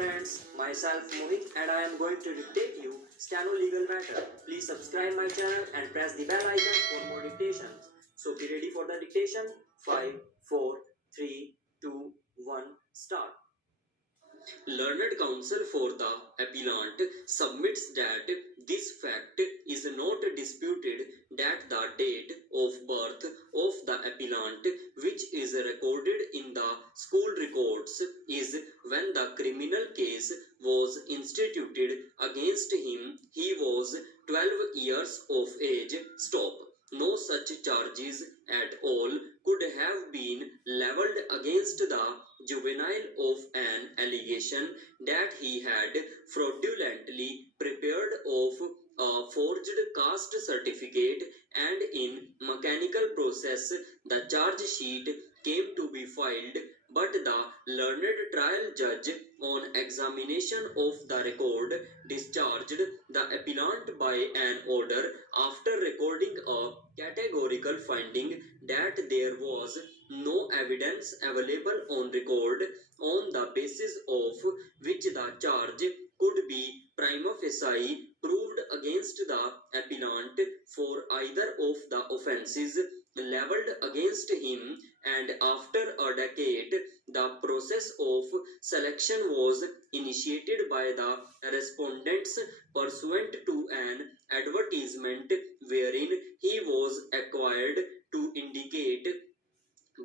friends, myself Mohit and I am going to dictate you Steno legal matter. Please subscribe my channel and press the bell icon for more dictations. So be ready for the dictation. 5, 4, 3, 2, 1, start. Learned counsel for the appellant submits that this fact is not disputed, that the date of birth of the appellant, which is recorded in the school records, is when the criminal case was instituted against him. He was 12 years of age. Stop. No such charges at all could have been leveled against the juvenile of an allegation that he had fraudulently prepared of a forged caste certificate, and in mechanical process the charge sheet came to be filed, but the learned trial judge on examination of the record discharged the appellant by an order after recording a categorical finding that there was no evidence available on record on the basis of which the charge could be prima facie proved against the appellant for either of the offences leveled against him, and after a decade the process of selection was initiated by the respondents pursuant to an advertisement wherein he was acquired to indicate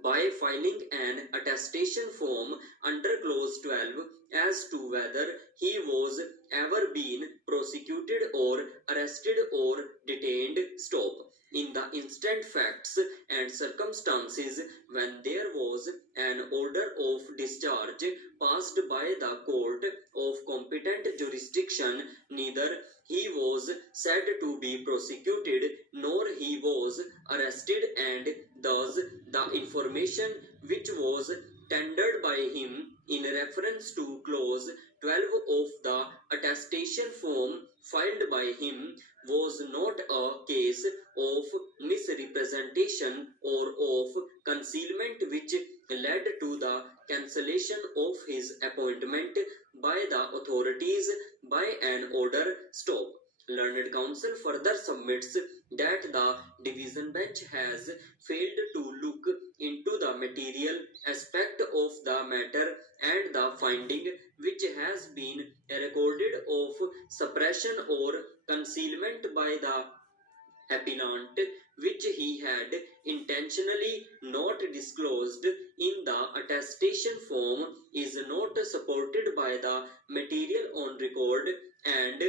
by filing an attestation form under clause 12 as to whether he was ever been prosecuted or arrested or detained. Stop. In the instant facts and circumstances, when there was an order of discharge passed by the court of competent jurisdiction, neither he was said to be prosecuted nor he was arrested, and thus the information which was tendered by him in reference to clause 12 of the attestation form filed by him was not a case of misrepresentation or of concealment which led to the cancellation of his appointment by the authorities by an order. Stop. Learned counsel further submits that the division bench has failed to look into the material aspect of the matter, and the finding which has been recorded of suppression or concealment by the appellant, which he had intentionally not disclosed in the attestation form, is not supported by the material on record and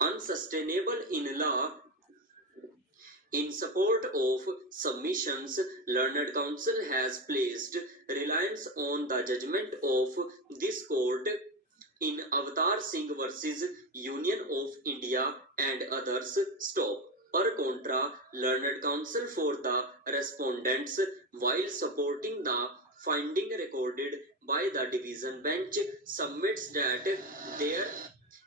unsustainable in law. In support of submissions, learned counsel has placed reliance on the judgment of this court in Avatar Singh versus Union of India and others. Stop. Per contra, learned counsel for the respondents, while supporting the finding recorded by the division bench, submits that there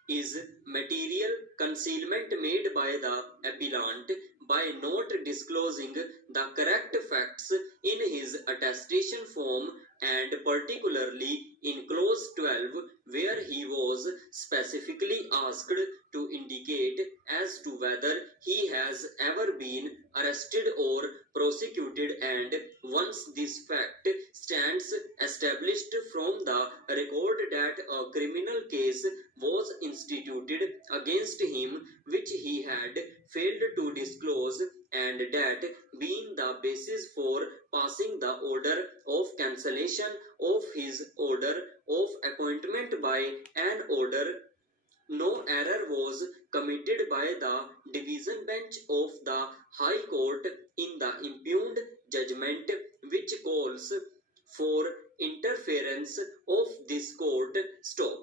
is material concealment made by the appellant by not disclosing the correct facts in his attestation form, and particularly in clause 12 where he was specifically asked to indicate as to whether he has ever been arrested or prosecuted, and once this fact stands established from the record that a criminal case was instituted against him which he had failed to disclose, and that being the basis for passing the order of cancellation of his order of appointment by an order, no error was committed by the division bench of the High Court in the impugned judgment, which calls for interference of this court. Stop.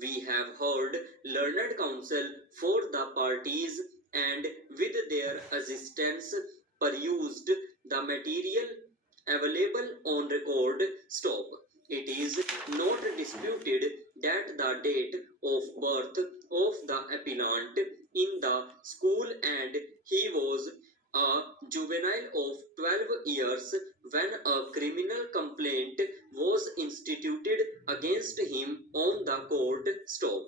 We have heard learned counsel for the parties and with their assistance perused the material available on record. Stop. It is not disputed that the date of birth of the appellant in the school and he was a juvenile of 12 years when a criminal complaint was instituted against him on the court. Stop.